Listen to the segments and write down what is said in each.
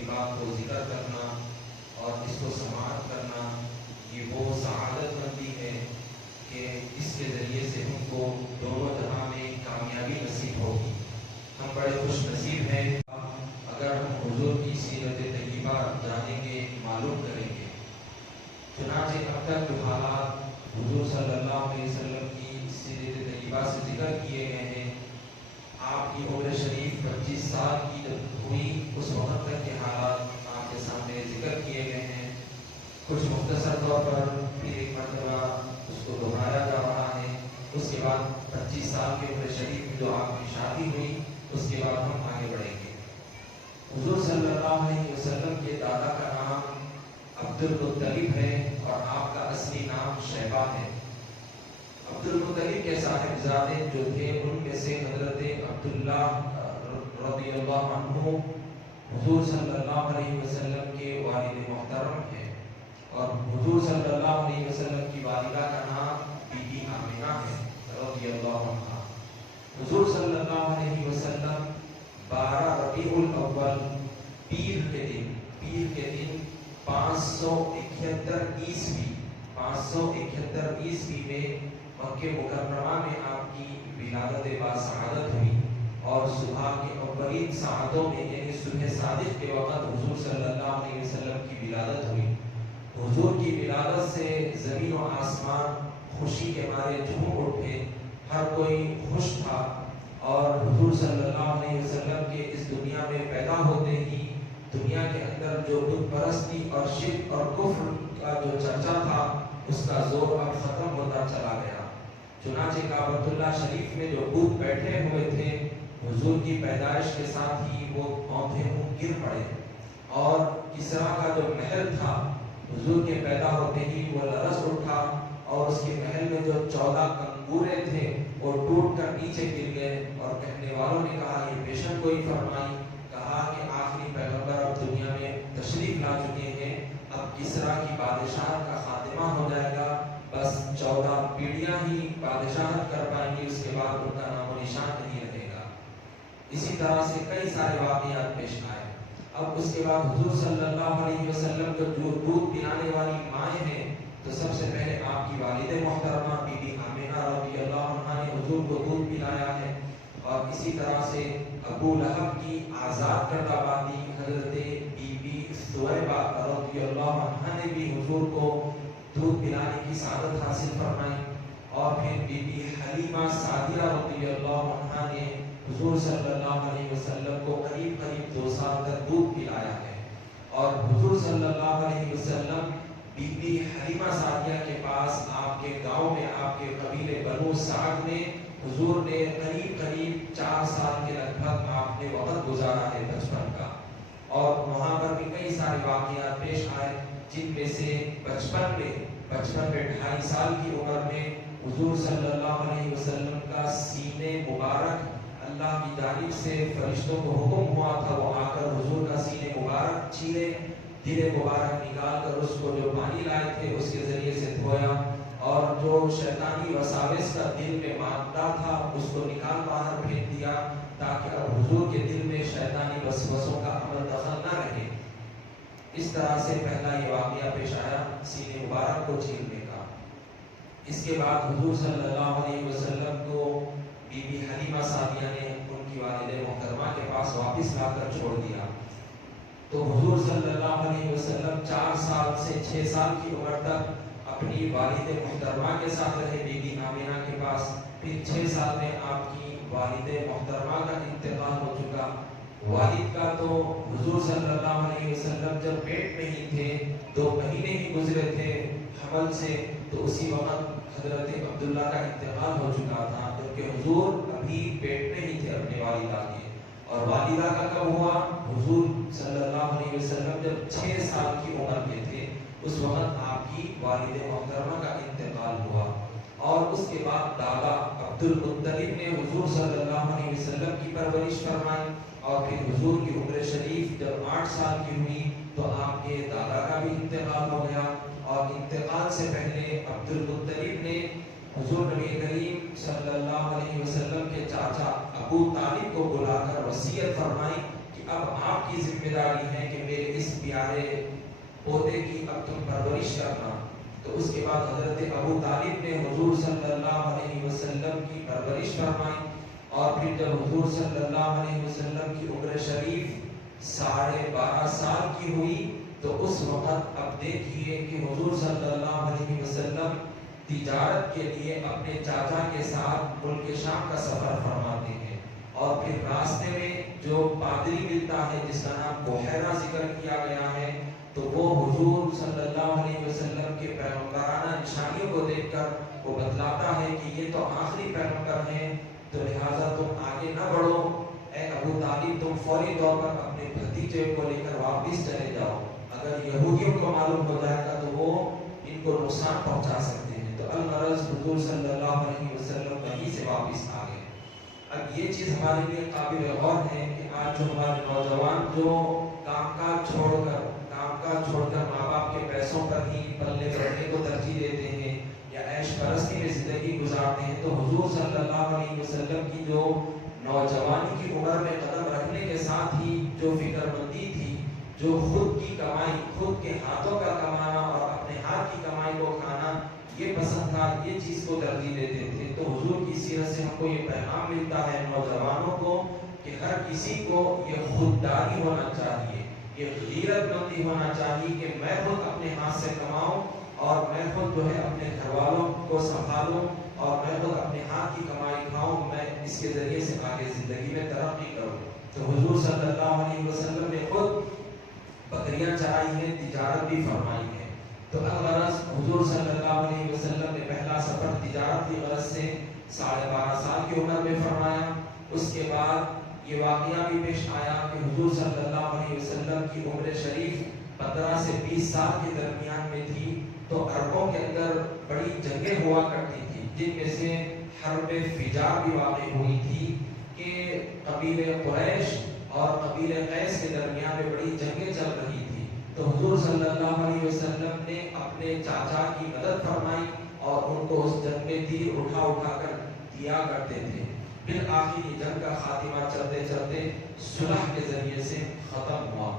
طیبات کو ذکر کرنا اور اس کو سماعت کرنا، یہ وہ سعادت مندی ہے کہ اس کے ذریعے سے ہم کو دونوں جہاں میں کامیابی نصیب ہوگی۔ ہم بڑے خوش نصیب ہیں اگر ہم حضور کی سیرت طیبہ جانیں گے، معلوم کریں گے۔ چنانچہ اب تک جو حالات حضور صلی اللہ علیہ وسلم کی سیرت طیبہ سے ذکر کیے گئے ہیں، آپ کی عمر شریف 25 سال کی جب ہوئی اس وقت تک کے حالات آپ کے سامنے ذکر کیے گئے ہیں۔ کچھ مختصر طور پر پھر ایک مرتبہ اس کو دہرایا جا رہا ہے۔ اس کے بعد 25 سال کے عمر شریف میں جو آپ کی شادی ہوئی، اس کے بعد ہم آگے بڑھیں گے۔ حضور صلی اللہ علیہ وسلم کے دادا کا نام عبد المطلب ہے اور آپ کا اصلی نام شیبہ ہے۔ عبد المطلب کے صاحبزادے جو تھے ان میں سے حضرت عبداللہ رضی اللہ عنہ حضور صلی اللہ علیہ وسلم کے والد محترم ہیں، اور حضور صلی اللہ علیہ وسلم کی والدہ کا نام بی بی آمنہ ہے رضی اللہ عنہ۔ حضور صلی اللہ علیہ وسلم 12 ربیع الاول پیر کے دن 571 عیسوی میں مکہ مکرمہ میں آپ کی ولادت باسعادت ہوئی، اور صبح کے اولین ساعتوں میں یعنی صبح صادق کے وقت حضور صلی اللہ علیہ وسلم کی ولادت ہوئی۔ حضور کی ولادت سے زمین و آسمان خوشی کے مارے جھوم اٹھے، ہر کوئی خوش تھا، اور حضور صلی اللہ علیہ وسلم کے اس دنیا میں پیدا ہوتے ہی دنیا کے اندر جو بت پرستی اور شرک اور کفر کا جو چرچا تھا، اس کا زور اب ختم ہوتا چلا گیا۔ چنانچہ کعبۃ اللہ شریف میں جو بت بیٹھے ہوئے تھے، حضور کی پیدائش کے ساتھ ہی وہ پودے گر پڑے، اور کسریٰ کا جو محل تھا حضور کے پیدا ہوتے ہی وہ لرز اٹھا، اور اس کے محل میں جو 14 کنگورے تھے وہ ٹوٹ کر نیچے گر گئے، اور کہنے والوں نے کہا یہ پیشن گوئی فرمائی، کہا کہ آخری پیغمبر اب دنیا میں تشریف لا چکے ہیں، اب کسریٰ کی بادشاہت کا خاتمہ ہو جائے گا، بس 14 پیڑیاں ہی بادشاہت کر پائیں گی، اس کے بعد ان کا نام و نشان نہیں رہے گا۔ اسی طرح سے کئی سارے واقعات پیش آئے۔ اب اس کے بعد حضور صلی اللہ علیہ وسلم کو جو دودھ پلانے والی مائیں ہیں، تو سب سے پہلے آپ کی والد محترمہ بی بی آمنہ رضی اللہ عنہا نے حضور کو دودھ پلایا ہے، اور اسی طرح سے ابو لہب کی آزاد کردہ باندی حضرت بی بی ثویبہ رضی اللہ عنہا نے بھی حضور کو دودھ پلانے کی سعادت حاصل فرمائی، اور پھر بی بی حلیمہ سعدیہ رضی اللہ عنہا نے حضور صلی اللہ علیہ وسلم کو قریب 2 سال تک دودھ پلایا ہے، اور حضور صلی اللہ علیہ وسلم بی بی حلیمہ سعدیہ کے پاس آپ کے گاؤں میں آپ کے قبیلے بنو سعد میں حضور نے قریب 4 سال کے لگ بھگ آپ نے وقت گزارا ہے بچپن کا، اور وہاں پر بھی کئی سارے واقعات پیش آئے، جن میں سے بچپن میں 2.5 سال کی عمر میں حضور صلی اللہ علیہ وسلم کا سینے مبارک اللہ کی جانب سے فرشتوں کو حکم ہوا تھا، وہ آ کر حضور کا سینے مبارک چھیلے، دل مبارک نکال کر اس کو جو پانی لائے تھے اس کے ذریعے سے دھویا، اور جو شیطانی وساوس کا دل میں مادہ تھا اس کو نکال باہر پھینک دیا، تاکہ اب حضور کے دل میں شیطانی وسوسوں کا عمل دخل نہ رہے۔ اس طرح سے پہلا یہ واقعہ پیش آیا سینے مبارک کو چھیلنے کا۔ اس کے بعد حضور صلی اللہ علیہ وسلم کو بی بی حلیمہ سعدیہ نے ان کی والد محترمہ کے پاس واپس لا کر چھوڑ دیا، تو حضور صلی اللہ علیہ وسلم 4 سال سے 6 سال کی عمر تک اپنی والد محترمہ کے ساتھ رہے بی بی آمنہ کے پاس، پھر 6 سال میں آپ کی والد محترمہ کا انتقال ہو چکا۔ والد کا تو حضور صلی اللہ علیہ وسلم جب پیٹ میں ہی تھے، 2 مہینے ہی گزرے تھے حمل سے، تو اسی وقت حضرت عبداللہ کا انتقال ہو چکا تھا، جبکہ حضور ابھی پیٹ میں ہی تھے اپنے والدہ کے۔ اور والدہ کا کب ہوا؟ حضور صلی اللہ علیہ وسلم جب 6 سال کی عمر کے تھے، اس وقت آپ کی والد محترمہ کا انتقال ہوا، اور اس کے بعد دادا عبد المطلب نے حضور صلی اللہ علیہ وسلم کی پرورش فرمائی، اور پھر حضور کی عمر شریف جب 8 سال کی ہوئی تو آپ کے دادا کا بھی انتقال ہو گیا، اور انتقال سے پہلے عبد المطلب نے حضور نبی کریم صلی اللہ علیہ وسلم کے چاچا ابو طالب کو بلا کر وصیت فرمائی کہ کہ اب آپ کی ذمہ داری ہے کہ میرے اس پیارے پوتے کی اب تم پرورش کرنا۔ تو اس کے بعد حضرت ابو طالب نے حضور صلی اللہ علیہ وسلم کی پرورش فرمائی، اور پھر جب حضور صلی اللہ علیہ وسلم کی عمر شریف 12.5 سال کی ہوئی تو اس وقت اب دیکھیے کہ حضور صلی اللہ علیہ وسلم تجارت کے لیے اپنے چاچا کے ساتھ ملک شام کا سفر فرماتے ہیں، اور پھر راستے میں جو پادری ملتا ہے جس کا نام بحیرہ ذکر کیا گیا ہے، تو وہ حضور صلی اللہ علیہ وسلم کے پیغمبرانہ نشانیوں کو دیکھ کر وہ بتلاتا ہے کہ یہ تو آخری پیغمبر ہیں، تو لہٰذا تم آگے نہ بڑھو، اے ابو طالب تم فوری طور پر اپنے بھتیجے کو لے کر واپس چلے جاؤ، اگر یہودیوں کو معلوم ہو جائے گا تو وہ ان کو نقصان پہنچا سکتے ہیں۔ تو الغرض حضور صلی اللہ علیہ وسلم وہیں سے واپس آ گئے۔ اب یہ چیز ہمارے لیے قابل غور ہے کہ آج جو ہمارے نوجوان جو کام کاج چھوڑ کر ماں باپ کے پیسوں پر ہی پلے بڑھنے کو ترجیح دیتے ہیں یا عیش پرستی میں زندگی گزارتے ہیں، تو حضور صلی اللہ علیہ وسلم کی جو نوجوانی کی عمر میں قدم رکھنے کے ساتھ ہی جو فکر مندی تھی، جو خود کی کمائی، خود کے ہاتھوں کا کمانا اور اپنے ہاتھ کی کمائی کو کھانا یہ پسند تھا، یہ چیز کو ترجیح دیتے تھے۔ تو حضور کی سیرت سے ہم کو یہ پیغام ملتا ہے نوجوانوں کو کہ ہر کسی کو یہ خودداری ہونا چاہیے، یہ غیرت مندی ہونا چاہیے کہ میں خود اپنے ہاتھ سے کماؤں اور میں خود جو ہے اپنے گھر والوں کو سنبھالوں اور میں خود اپنے ہاتھ کی کمائی کھاؤں، میں اس کے ذریعے سے آگے زندگی میں ترقی کروں۔ تو حضور صلی اللہ علیہ وسلم نے خود بکریاں چرائی ہیں، تجارت بھی فرمائی ہے۔ تو الغرض حضور صلی اللہ علیہ وسلم نے پہلا سفر تجارت کی غرض سے 12.5 سال کی عمر میں فرمایا۔ اس کے بعد یہ واقعہ بھی پیش آیا کہ حضور صلی اللہ علیہ وسلم کی عمر شریف 15 سے 20 سال کے درمیان میں تھی، تو عربوں کے اندر بڑی جنگیں ہوا کرتی تھی، جن میں سے حرب فجار بھی واقع ہوئی تھی کہ قبیلہ قریش اور قبیلہ قیس کے درمیان میں بڑی جنگیں چل رہی تھی۔ تو حضور صلی اللہ علیہ وسلم نے اپنے چاچا کی مدد فرمائی اور ان کو اس جنگ میں تیر اٹھا کر دیا کرتے تھے۔ بالآخر یہ جنگ کا خاتمہ چلتے چلتے صلح کے ذریعے سے ختم ہوا۔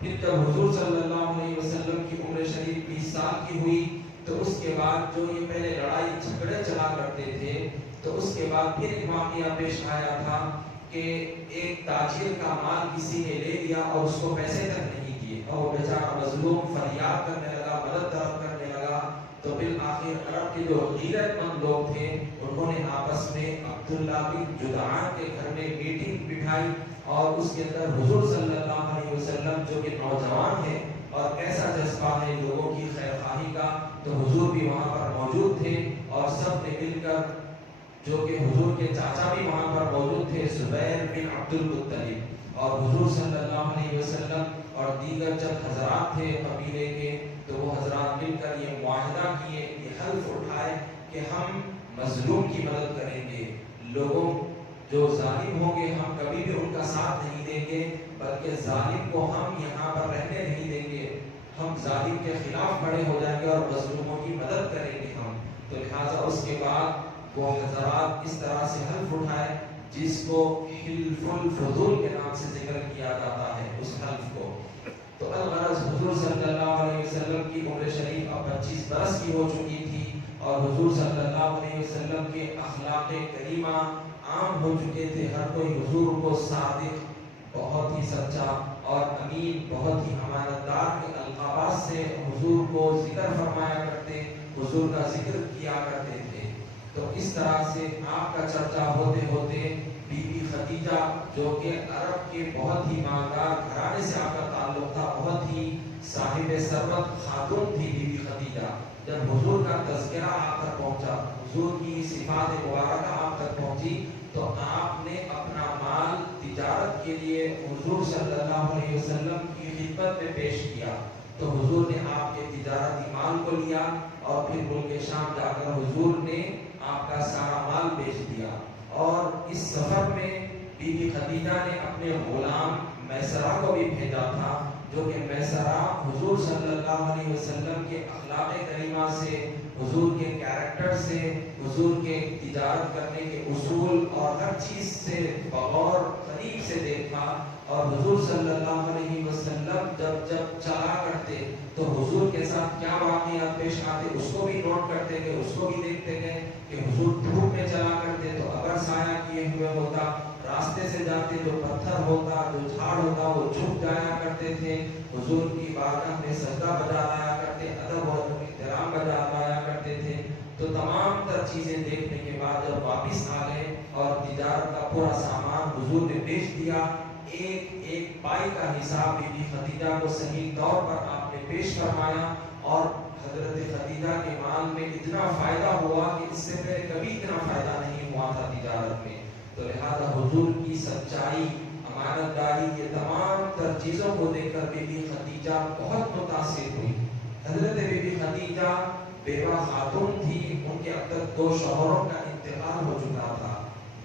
پھر جب حضور صلی اللہ علیہ وسلم کی عمر شریف 20 سال کی ہوئی تو اس کے بعد جو یہ پہلے لڑائی جھگڑے چلا کرتے تھے، تو اس کے بعد پھر ایک واقعہ پیش آیا تھا کہ ایک تاجر کا مال کسی نے لے لیا اور اس کو پیسے تک نہیں دیے، اور وہ بیچارہ مظلوم فریاد کرنے لگا، مدد طلب کرنے لگا۔ تو بالآخر عرب کے جو غیرت مند لوگ تھے انہوں نے آپس میں عبداللہ بن جدعان کے گھر میں میٹنگ بٹھائی، اور اس کے اندر حضور صلی اللہ علیہ وسلم جو کہ نوجوان ہیں اور کیسا جذبہ ہے لوگوں کی خیر خواہی کا، تو حضور بھی وہاں پر موجود تھے، اور سب نے مل کر، جو کہ حضور کے چاچا بھی وہاں پر موجود تھے زبیر بن عبد المطلب، اور حضور صلی اللہ علیہ وسلم اور دیگر چند حضرات تھے قبیلے کے، تو وہ حضرات مل کر یہ معاہدہ کیے، یہ حلف اٹھائے کہ ہم مظلوم کی مدد کریں گے، لوگوں جو ظالم ہوں گے ہم کبھی بھی ان کا ساتھ نہیں دیں گے، بلکہ ظالم کو ہم یہاں پر رہنے نہیں دیں گے، ہم ظالم کے خلاف کھڑے ہو جائیں گے اور مظلوموں کی مدد کریں گے ہم۔ تو لہٰذا اس کے بعد وہ حضرات اس طرح سے حلف اٹھائے جس کو حلف الفضول کے نام سے ذکر کیا جاتا ہے اس حلف کو۔ تو الغرض حضور صلی اللہ علیہ وسلم کی عمر شریف اب 25 برس کی ہو چکی تھی، اور حضور صلی اللہ علیہ وسلم کے اخلاق کریمہ عام ہو چکے تھے، ہر کوئی حضور کو صادق، بہت ہی سچا اور امین، بہت ہی امانت دار کے القابات سے حضور کو ذکر فرمایا کرتے، حضور کا ذکر کیا کرتے تھے۔ تو اس طرح سے آپ کا چرچا ہوتے ہوتے بی بی خدیجہ جو کہ عرب کے بہت ہی مالدار گھرانے سے آپ کا تعلق تھا، بہت ہی صاحب ثروت خاتون تھی بی بی خدیجہ، جب حضور کا تذکرہ آپ تک پہنچا، حضور کی صفات مبارکہ آپ تک پہنچی، تو آپ نے اپنا مال تجارت کے لیے حضور صلی اللہ علیہ وسلم کی خدمت میں پیش کیا۔ تو حضور نے آپ کے تجارتی مال کو لیا اور پھر ملک شام جا کر حضور نے آپ کا سارا مال بیچ دیا، اور اس سفر میں بی بی خدیجہ نے اپنے غلام میسرہ کو بھی بھیجا تھا، جو کہ میسرہ حضور صلی اللہ علیہ وسلم کے اخلاق کریمہ سے، حضور کے کیریکٹر سے، حضور کے تجارت کرنے کے اصول اور ہر چیز سے بغور قریب سے دیکھا، اور حضور صلی اللہ علیہ وسلم جب چلا کرتے تو حضور کے ساتھ کیا واقعات پیش آتے اس کو بھی نوٹ کرتے گئے، اس کو بھی دیکھتے گئے کہ حضور دھوپ میں چلا کرتے تو اگر سایہ کیے ہوئے ہوتا، راستے سے جاتے جو پتھر ہوتا جو جھاڑ ہوتا وہ جھک جایا کرتے تھے، حضور کی بارگاہ میں سجدہ بجا لایا کرتے، ادب و احترام بجا لایا کرتے تھے۔ تو تمام تر چیزیں دیکھنے کے بعد جب واپس آ گئے اور تجارت کا پورا سامان حضور نے بیچ دیا، ایک ایک پائی کا حساب بی بی خدیجہ کو صحیح طور پر آپ نے پیش فرمایا، اور حضرت خدیجہ کے مال میں اتنا فائدہ ہوا کہ اس سے پہلے کبھی اتنا فائدہ نہیں ہوا تھا تجارت میں۔ تو لہذا حضور کی سچائی، امانت داری، یہ تمام تر چیزوں کو دیکھ کر بی بی خدیجہ بہت متاثر ہوئی۔ حضرت بی بی خدیجہ بیوہ خاتون تھی، ان کے اب تک 2 شوہروں کا انتقال ہو چکا تھا،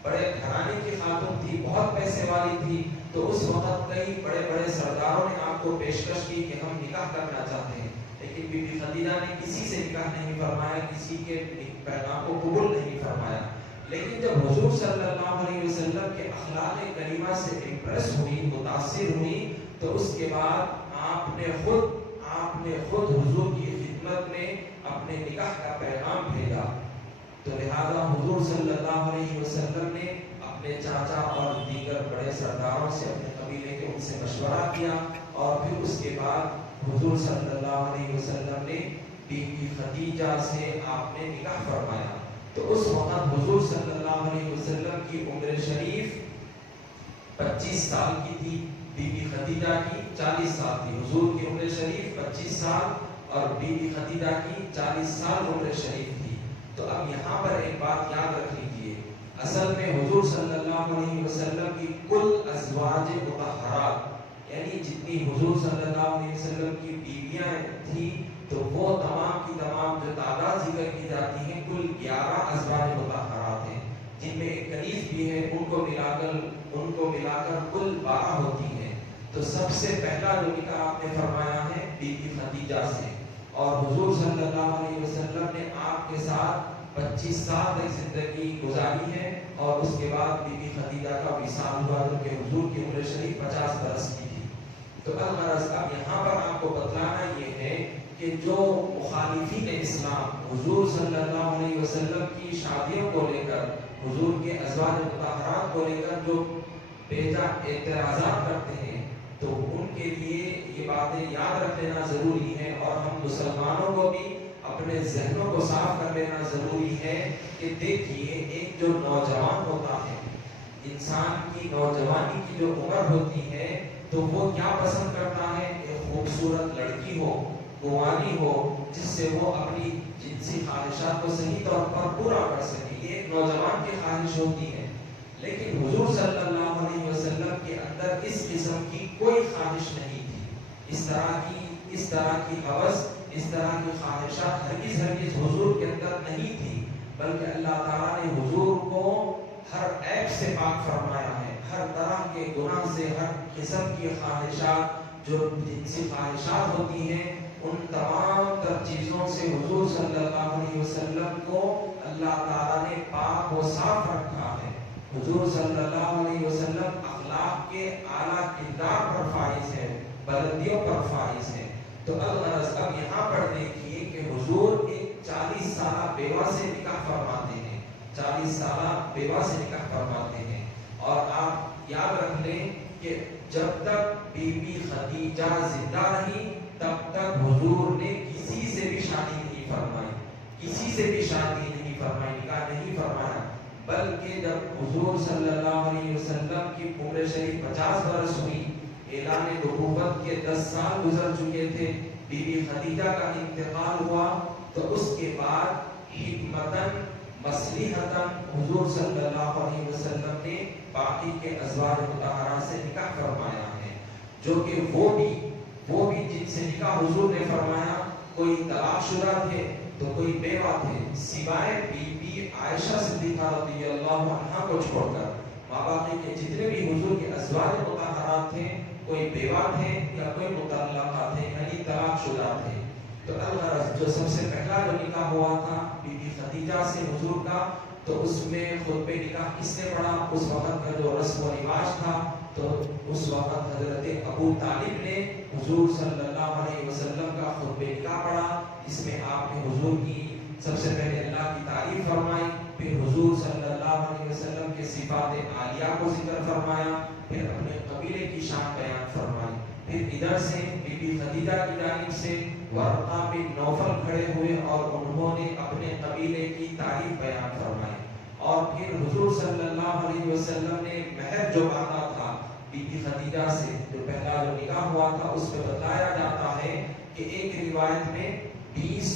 بڑے گھرانے کی خاتون تھی، بہت پیسے والی تھی۔ تو اس وقت کئی بڑے بڑے سرداروں نے آپ کو پیشکش کی کہ ہم نکاح کرنا چاہتے ہیں، لیکن بی بی خدیجہ نے کسی سے نکاح نہیں فرمایا، کسی کے پیغام کو قبول نہیں فرمایا۔ لیکن جب حضور صلی اللہ علیہ وسلم کے اخلاق کریمہ سے امپریس ہوئی، متاثر ہوئی، تو اس کے بعد آپ نے خود حضور کی خدمت میں اپنے نکاح کا پیغام بھیجا۔ تو لہذا حضور صلی اللہ علیہ وسلم نے اپنے چاچا اور دیگر بڑے سرداروں سے، اپنے قبیلے کے، ان سے مشورہ کیا، اور پھر اس کے بعد حضور صلی اللہ علیہ وسلم نے بی بی خدیجہ سے آپ نے نکاح فرمایا۔ تو اس وقت حضور صلی اللہ علیہ وسلم کی عمر شریف 25 سال کی تھی، بی بی خدیجہ کی 40 سال تھی۔ حضور کی عمر شریف 25 سال اور بی بی خدیجہ کی 40 سال عمر شریف تھی۔ تو اب یہاں پر ایک بات یاد رکھ لیجئے، اصل میں حضور صلی اللہ علیہ وسلم کی کل ازواج مطہرات، یعنی جتنی حضور صلی اللہ علیہ وسلم کی بیویاں تھیں، تو وہ تمام کی تمام جو تعداد ذکر کی جاتی ہیں کل 11 ازواج مطہرات ہیں، جن میں ایک کنیز بھی ہے، ان کو ملا کر کل 12 ہوتی ہیں۔ تو سب سے پہلا جو نکاح آپ نے فرمایا ہے بی بی خدیجہ سے، اور حضور صلی اللہ علیہ وسلم نے آپ کے ساتھ 25 سال تک زندگی گزاری ہے، اور اس کے بعد بی بی خدیجہ کا وصال ہوا جبکہ حضور کی عمر شریف 50 برس کی تھی۔ تو الغرض اب یہاں پر آپ کو بتلانا یہ ہے کہ جو مخالفین اسلام حضور صلی اللہ علیہ وسلم کی شادیوں کو لے کر، حضور کے ازواج مطہرات کو لے کر جو بیجا اعتراضات کرتے ہیں، تو ان کے لیے یہ باتیں یاد رکھ لینا ضروری ہے، اور ہم مسلمانوں کو بھی اپنے ذہنوں کو صاف کر لینا ضروری ہے کہ دیکھیے ایک جو نوجوان ہوتا ہے، انسان کی نوجوانی کی جو عمر ہوتی ہے، تو وہ کیا پسند کرتا ہے؟ ایک خوبصورت لڑکی ہو، گوانی ہو، جس سے وہ اپنی جنسی خواہشات کو صحیح طور پر پورا کر سکے، یہ ایک نوجوان کی خواہش ہوتی ہے۔ لیکن حضور صلی اللہ علیہ وسلم کے اندر اس قسم کی کوئی خواہش نہیں تھی، اس طرح کی ہوس، اس طرح کی خواہشات ہرگز حضور کے اندر نہیں تھی، بلکہ اللہ تعالیٰ نے حضور کو ہر عیب سے پاک فرمایا ہے، ہر طرح کے گناہ سے، ہر قسم کی خواہشات جو جنسی خواہشات ہوتی ہیں، ان تمام تر چیزوں سے حضور صلی اللہ علیہ وسلم کو اللہ تعالیٰ نے پاک و صاف رکھا ہے۔ حضور صلی اللہ علیہ وسلم اخلاق کے اعلیٰ کردار پر فائز ہے، بلندیوں پر فائز ہے۔ تو الغرض اب یہاں پر دیکھیے کہ حضور ایک 40 سالہ بیوہ سے نکاح فرماتے ہیں، 40 سالہ بیوہ سے نکاح فرماتے ہیں، اور آپ یاد رکھ لیں کہ جب تک بی بی خدیجہ زندہ رہی تب تک حضور نے کسی سے بھی شادی نہیں فرمائی، کسی سے بھی شادی نہیں فرمائی، نکاح نہیں فرمایا، بلکہ جب حضور صلی اللہ علیہ وسلم کی عمر شریف 50 برس ہوئی، اعلان نبوت کے 10 سال گزر چکے تھے، بی بی خدیجہ کا انتقال ہوا، تو اس کے بعد حکمتاً مصلحتاً حضور صلی اللہ علیہ وسلم نے باقی کے ازواج مطہرات سے نکاح فرمایا ہے، جو کہ وہ بھی جن سے نکاح حضور نے فرمایا کوئی طلاق شدہ تھے تو کوئی بیوہ تھے، سوائے بی بی عائشہ صدیقہ رضی اللہ عنہا کو چھوڑ کر باقی کے جتنے بھی حضور کے ازواج مطہرات تھے کوئی بیوہ تھے یا کوئی مطلقہ تھے، یعنی طلاق شدہ تھے۔ تو الغرض جو سب سے پہلا جو نکاح ہوا تھا بی بی خدیجہ سے حضور کا، تو اس میں خطبہ نکاح کس نے پڑھا؟ اس وقت کا جو رسم و رواج تھا تو اس وقت حضرت ابو طالب نے حضور صلی اللہ علیہ وسلم کا خطبہ نکاح پڑھا، جس میں آپ نے حضور کی سب سے پہلے اللہ کی تعریف فرمائی، پھر حضور صلی اللہ علیہ وسلم کے صفات عالیہ کو ذکر فرمایا، پھر اپنے قبیلے کی شان بیان فرمائی، پھر ادھر سے بی بی خدیجہ کی جانب سے ورقہ بن نوفل کھڑے ہوئے اور انہوں نے اپنے قبیلے کی تعریف بیان فرمائی، اور پھر حضور صلی اللہ علیہ وسلم نے مہر جو باندھا تھا بی بی خدیجہ سے، جو پہلا جو نکاح ہوا تھا، اس میں بتایا جاتا ہے کہ ایک روایت میں 20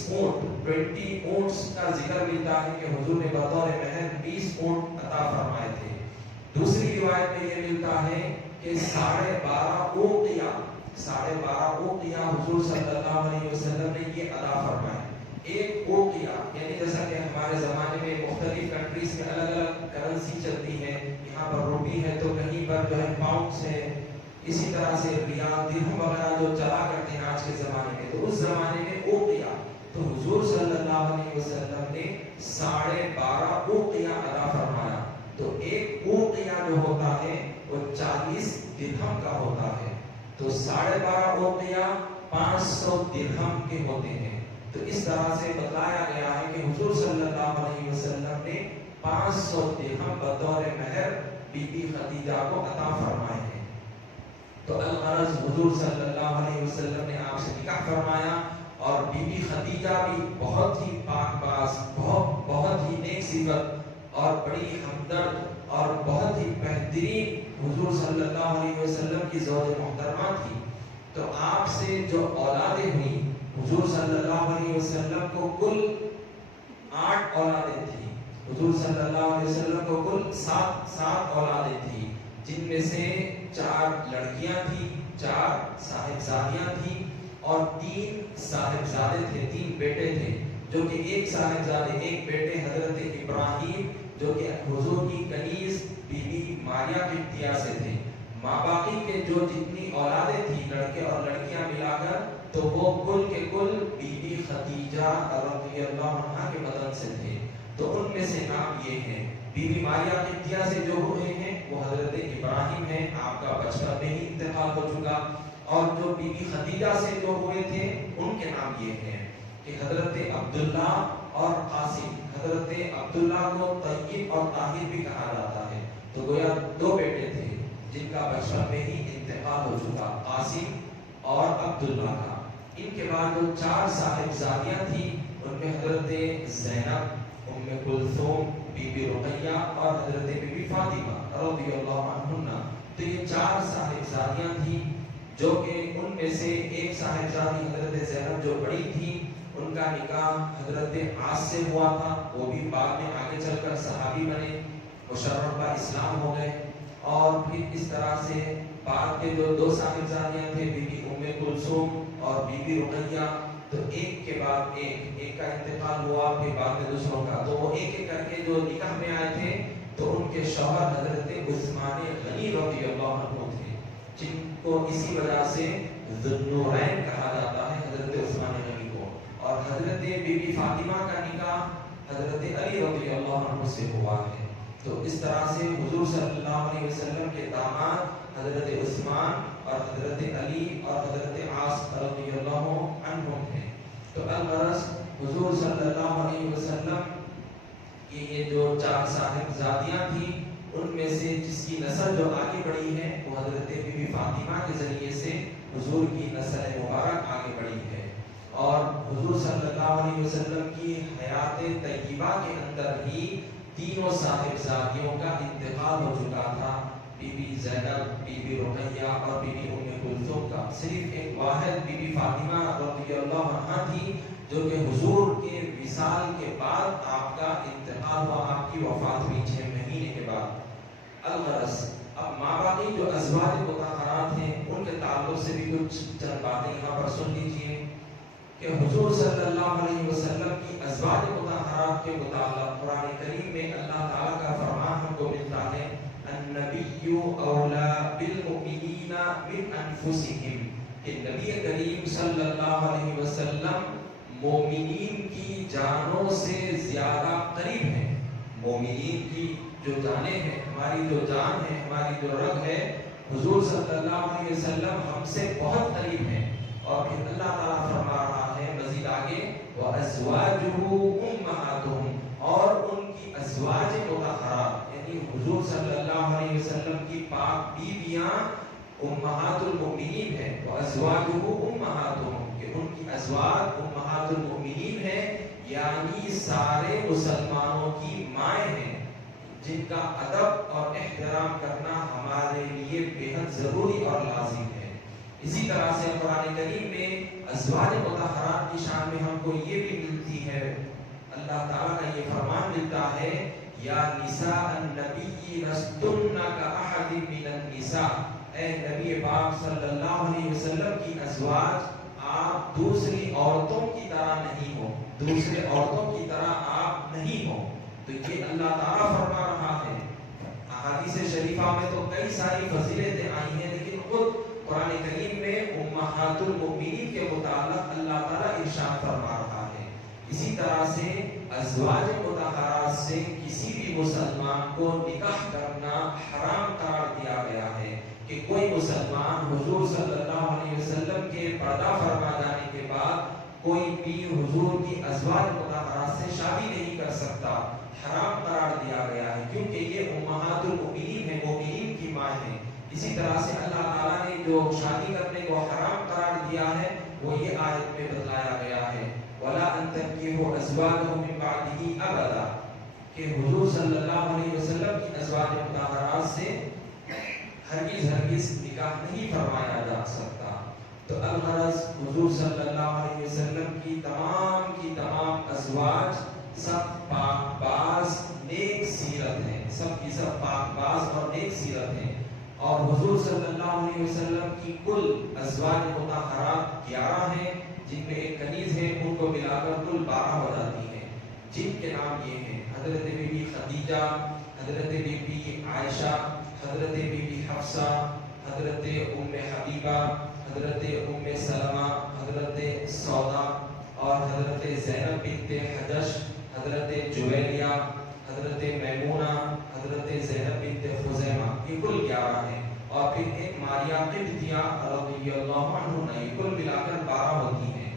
اونٹس کا ذکر ملتا ہے کہ حضور نے بطور مہر 20 اونٹ عطا فرمائے تھے۔ دوسری روایت میں یہ ملتا ہے کہ 12.5 اوقیہ حضور صلی اللہ علیہ وسلم نے یہ عطا فرمائے۔ ایک اوقیہ یعنی جیسا کہ ہمارے زمانے میں مختلف کنٹریز میں الگ الگ کرنسی چلتی ہے، یہاں پر روپی ہے تو کہیں پر جو ہے پاؤنڈز ہے، اسی طرح سے ریال درہم وغیرہ جو چلا کرتے ہیں آج کے زمانے میں، تو اس زمانے میں اوقیہ، تو حضور صلی اللہ علیہ وسلم نے 12.5 اوقیہ عطا فرمایا۔ تو ایک اوقیہ جو ہوتا ہے وہ 40 درہم کا ہوتا ہے، تو 12.5 اوقیہ 500 درہم کے ہوتے ہیں۔ تو اس طرح سے بتایا گیا ہے کہ حضور صلی اللہ علیہ وسلم نے 500 درہم بطور مہر بی بی خدیجہ کو عطا فرمائے ہیں۔ تو الغرض حضور صلی اللہ علیہ وسلم نے آپ سے نکاح فرمایا، اور بی بی خدیجہ بھی بہت ہی پاک باز، بہت ہی نیک صفت اور بڑی ہمدرد اور بہت ہی بہترین حضور صلی اللہ علیہ وسلم کی زوج محترمہ تھی۔ تو آپ سے جو اولادیں ہوئی، حضور صلی اللہ علیہ وسلم کو کل 8 اولادیں تھیں، حضور صلی اللہ علیہ وسلم کو کل 7 اولادیں تھیں، جن میں سے 4 لڑکیاں تھیں، 4 صاحبزادیاں تھیں اور 3 صاحبزادے تھے، 3 بیٹے تھے، جو کہ ایک صاحبزادے، ایک بیٹے حضرت ابراہیم جو کہ حضور کی کنیز بی بی ماریہ قبطیہ سے تھے۔ ماں باقی کے جو جتنی اولادیں تھیں لڑکے اور لڑکیاں ملا کر، تو وہ کل کے کل بی بی خدیجہ رضی اللہ عنہا کے بدن سے تھے۔ تو ان میں سے نام یہ ہیں، بی بی ماریہ قبطیہ سے جو ہوئے ہیں وہ حضرت ابراہیم ہیں، آپ کا بچپن میں ہی انتقال ہو چکا، اور جو بی بی خدیجہ سے جو ہوئے تھے ان کے نام یہ ہیں کہ حضرت عبداللہ اور قاسم۔ حضرت عبداللہ کو طیب اور طاہر بھی کہا جاتا ہے، تو گویا 2 بیٹے تھے جن کا بچپن میں ہی انتقال ہو چکا، قاسم اور عبداللہ کا۔ ان کے بعد جو 4 صاحبزادیاں تھیں ان میں حضرت زینب، ام کلثوم، بی بی رقیہ اور حضرت بی بی فاطمہ رضی اللہ عنہن۔ تو یہ 4 صاحبزادیاں تھیں، جو کہ ان میں سے ایک صاحبزادی حضرت زینب جو بڑی تھی، ان کا نکاح حضرت عاص سے ہوا تھا، وہ بھی بعد میں آگے چل کر صحابی بنے، مشرفہ اسلام ہو گئے۔ اور پھر اس طرح سے بعد کے جو 2 صاحبزادیاں تھے، بی بی ام کلثوم اور بی بی رقیہ، تو ایک کے بعد ایک کا انتقال ہوا، پھر بعد میں دوسروں کا، تو وہ ایک ایک کر کے جو نکاح میں آئے تھے، تو ان کے شوہر حضرت عثمان غنی رضی اللہ عنہ تھے، جن کو اسی وجہ سے ذو النورین کہا جاتا ہے، حضرت عثمان غنی کو۔ اور حضرت بی بی فاطمہ کا نکاح حضرت علی رضی اللہ عنہ سے ہوا ہے۔ تو اس طرح سے حضور صلی اللہ علیہ وسلم کے داماد حضرت عثمان اور حضرت علی اور حضرت عاص رضی اللہ عنہ ہیں۔ تو الغرض حضور صلی اللہ علیہ وسلم کی یہ جو 4 صاحبزادیاں تھیں، ان میں سے جس کی نسل جو آگے بڑھی ہے وہ حضرت بی بی فاطمہ کے ذریعے سے حضور کی نسل مبارک آگے بڑھی ہے۔ اور حضور صلی اللہ علیہ وسلم کی حیات طیبہ کے اندر ہی 3 صاحبزادیوں کا انتقال ہو چکا تھا، بی بی زینب، بی بی رقیہ اور بی بی ام کلثوم کا۔ صرف ایک واحد بی بی فاطمہ رضی اللہ عنہا تھی، جو کہ حضور کے وصال کے بعد آپ کا انتقال ہوا، آپ کی وفات ہوئی 6 مہینے کے بعد۔ الغرض اب ماں باقی جو ازواج مطہرات ہیں ان کے تعلق سے بھی کچھ چند باتیں یہاں پر سن لیجئے کہ حضور صلی اللہ علیہ وسلم کی ازواج مطہرات کے متعلق قرآن کریم میں اللہ تعالیٰ کا فرمان ہم کو ملتا ہے، النبی اولا بالمؤمنین من انفسہم، کہ نبی کریم صلی اللہ علیہ وسلم مومنین کی جانوں سے زیادہ قریب ہیں۔ مومنین کی جو جانیں ہیں، ہماری جو جان ہے، ہماری جو رگ ہے، حضور صلی اللہ علیہ وسلم ہم سے بہت قریب ہیں. اور پھر اللہ تعالیٰ فرما رہا ہے مزید آگے وَأَزْوَاجُهُ أُمَّهَاتُهُمْ، اور ان کی ازواج مطہرات یعنی حضور صلی اللہ علیہ وسلم کی پاک بیویاں امہات المؤمنین ہیں. وَأَزْوَاجُهُ أُمَّهَاتُهُمْ، کہ ان کی ازواج امہات المؤمنین ہیں، یعنی سارے مسلمانوں کی مائیں ہیں، جن کا ادب اور احترام کرنا ہمارے لیے بے حد ضروری اور لازم ہے. اسی طرح سے قرآن کریم میں ازواج مطہرات کی شان میں ہم کو یہ بھی ملتی ہے، اللہ تعالیٰ کا یہ فرمان ملتا ہے یا نساء النبی لستن کأحد من النساء، اے نبی پاک صلی اللہ علیہ وسلم کی ازواج آپ دوسری عورتوں کی طرح نہیں ہو، دوسرے عورتوں کی طرح آپ نہیں ہو. تو یہ اللہ تعالیٰ فرما رہا ہے. احادیث شریفہ میں تو کئی ساری فضیلتیں آئی ہیں، لیکن خود قرآن کریم میں امہات المؤمنین کے متعلق اللہ تعالیٰ ارشاد فرما رہا ہے. اسی طرح سے ازواج مطہرات سے کسی بھی مسلمان کو نکاح کرنا حرام قرار دیا گیا ہے کہ کوئی مسلمان حضور صلی اللہ علیہ وسلم کے پردہ فرما جانے کے بعد کوئی بھی حضور کی ازواج مطہرات سے شادی نہیں کر سکتا. حرام قرار دیا گیا ہے کیونکہ یہ امہات المؤمنین ہیں، مومنین کی ماں ہیں. اسی طرح سے اللہ تعالیٰ نے جو شادی کرنے کو حرام قرار دیا ہے وہ یہ آیت میں بتلایا گیا ہے وَلَا أَن تَنكِحُوا أَزْوَاجَهُ مِن بَعْدِهِ أَبَدًا، کہ حضور صلی اللہ علیہ وسلم کی ازواج مطہرات سے ہرگز نکاح نہیں فرمایا جا سکتا. تو الغرض حضور صلی اللہ علیہ وسلم کی تمام ازواج سب پاک باز نیک سیرت ہیں، سب کی سب پاک باز اور نیک سیرت ہیں. اور حضور صلی اللہ علیہ وسلم کی کل ازواج مطہرات 11 ہیں، جن میں ایک کنیز ہے، ان کو ملا کر کل 12 ہو جاتی ہیں، جن کے نام یہ ہیں حضرت بی بی خدیجہ، حضرت بی بی عائشہ، حضرت بی بی حفصہ، حضرت ام حبیبہ، حضرت ام سلمہ، حضرت سودا اور حضرت زینب بنت حجش، حضرت جویریہ، حضرت میمونہ، حضرت زینب بنت خزیمہ. یہ کل 11 ہیں. اور پھر ایک ماریہ قبطیہ رضی اللہ عنہ، یہ کل ملا کر 12 ہوتی ہیں.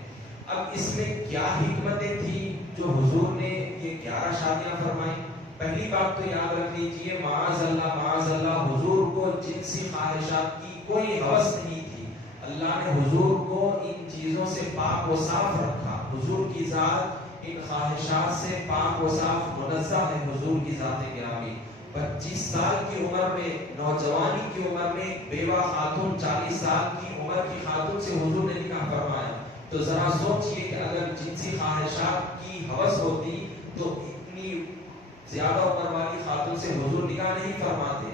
اب اس میں کیا حکمتیں تھیں جو حضور نے یہ 11 شادیاں فرمائیں؟ پہلی بات تو یاد رکھ لیجئے معاذ اللہ حضور کو جنسی خواہشات کی کوئی ہوس نہیں تھی. اللہ نے حضور کو ان چیزوں سے پاک و صاف رکھا. حضور کی ذات ان خواہشات سے پاک و صاف منزہ ہے. حضور کی ذات گرامی 25 سال کی عمر میں، نوجوانی کی عمر میں بیوہ خاتون 40 سال کی عمر کی خاتون سے حضور نے نکاح فرمایا. تو ذرا سوچئے کہ اگر جنسی خواہشات کی ہوس ہوتی تو اتنی زیادہ عمر والی خاتون سے حضور نکاح نہیں فرماتے.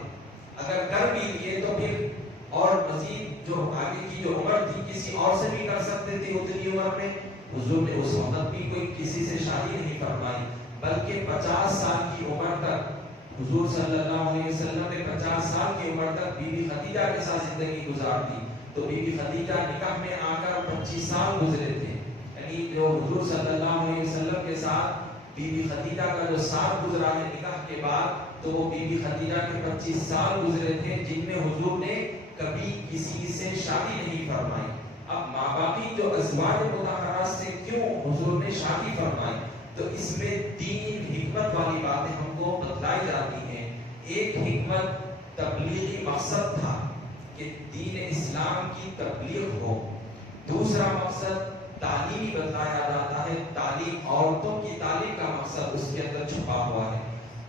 اگر کر بھی لیے تو پھر اور مزید جو آگے کی جو عمر تھی کسی اور سے بھی کر سکتے تھے اتنی عمر میں. حضور نے اس وقت بھی کوئی کسی سے شادی نہیں فرمائی، بلکہ 50 سال کی عمر تک حضور صلی اللہ علیہ وسلم نے 50 سال کی عمر تک بی بی خدیجہ کے ساتھ زندگی گزار دی. تو بی بی خدیجہ نکاح میں آ کر 25 سال گزرے تھے. یعنی جو حضور صلی اللہ علیہ وسلم کے ساتھ بی بی خدیجہ کا جو سال گزرا ہے نکاح کے بعد، تو وہ بی بی خدیجہ کے 25 سال گزرے تھے جن میں حضور نے کبھی کسی سے شادی نہیں فرمائی. اب ماں باقی جو ازواج مطہرات سے کیوں حضور نے شادی فرمائی؟ تو اس میں 3 حکمت والی باتیں ہم کو بتلائی جاتی ہیں. ایک حکمت تبلیغی مقصد تھا کہ دین اسلام کی تبلیغ ہو. دوسرا مقصد تعلیمی بتایا جاتا ہے، تعلیم، عورتوں کی تعلیم کا مقصد اس کے اندر چھپا ہوا ہے.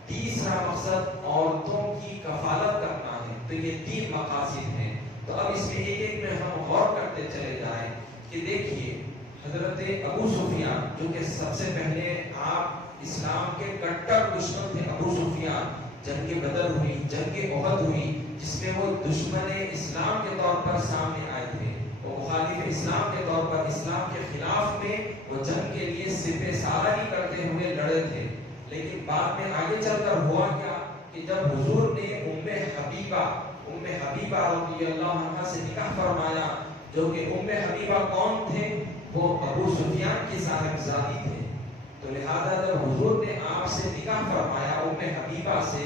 تیسرا مقصد عورتوں کی کفالت کرنا ہے. تو یہ 3 مقاصد ہیں. تو اب اس میں ایک میں ہم غور کرتے چلے جائیں کہ دیکھیے حضرت ابو سفیان جو کہ سب سے پہلے آپ اسلام کے کٹر دشمن تھے. ابو سفیان، جنگ بدر ہوئی، جنگ احد ہوئی، جس میں وہ دشمن اسلام کے طور پر سامنے آئے تھے. وہ مخالف اسلام کے طور پر اسلام کے خلاف میں وہ جنگ کے لیے سپہ سالاری کرتے ہوئے لڑے تھے. لیکن بعد میں آگے چل کر ہوا کیا کہ جب حضور نے ام حبیبہ رضی اللہ عنہا سے نکاح فرمایا، جو کہ ام حبیبہ کون تھے؟ وہ ابو سفیان کی صاحبزادی تھے. تو لہذا جب حضور نے آپ سے نکاح فرمایا ام حبیبہ سے،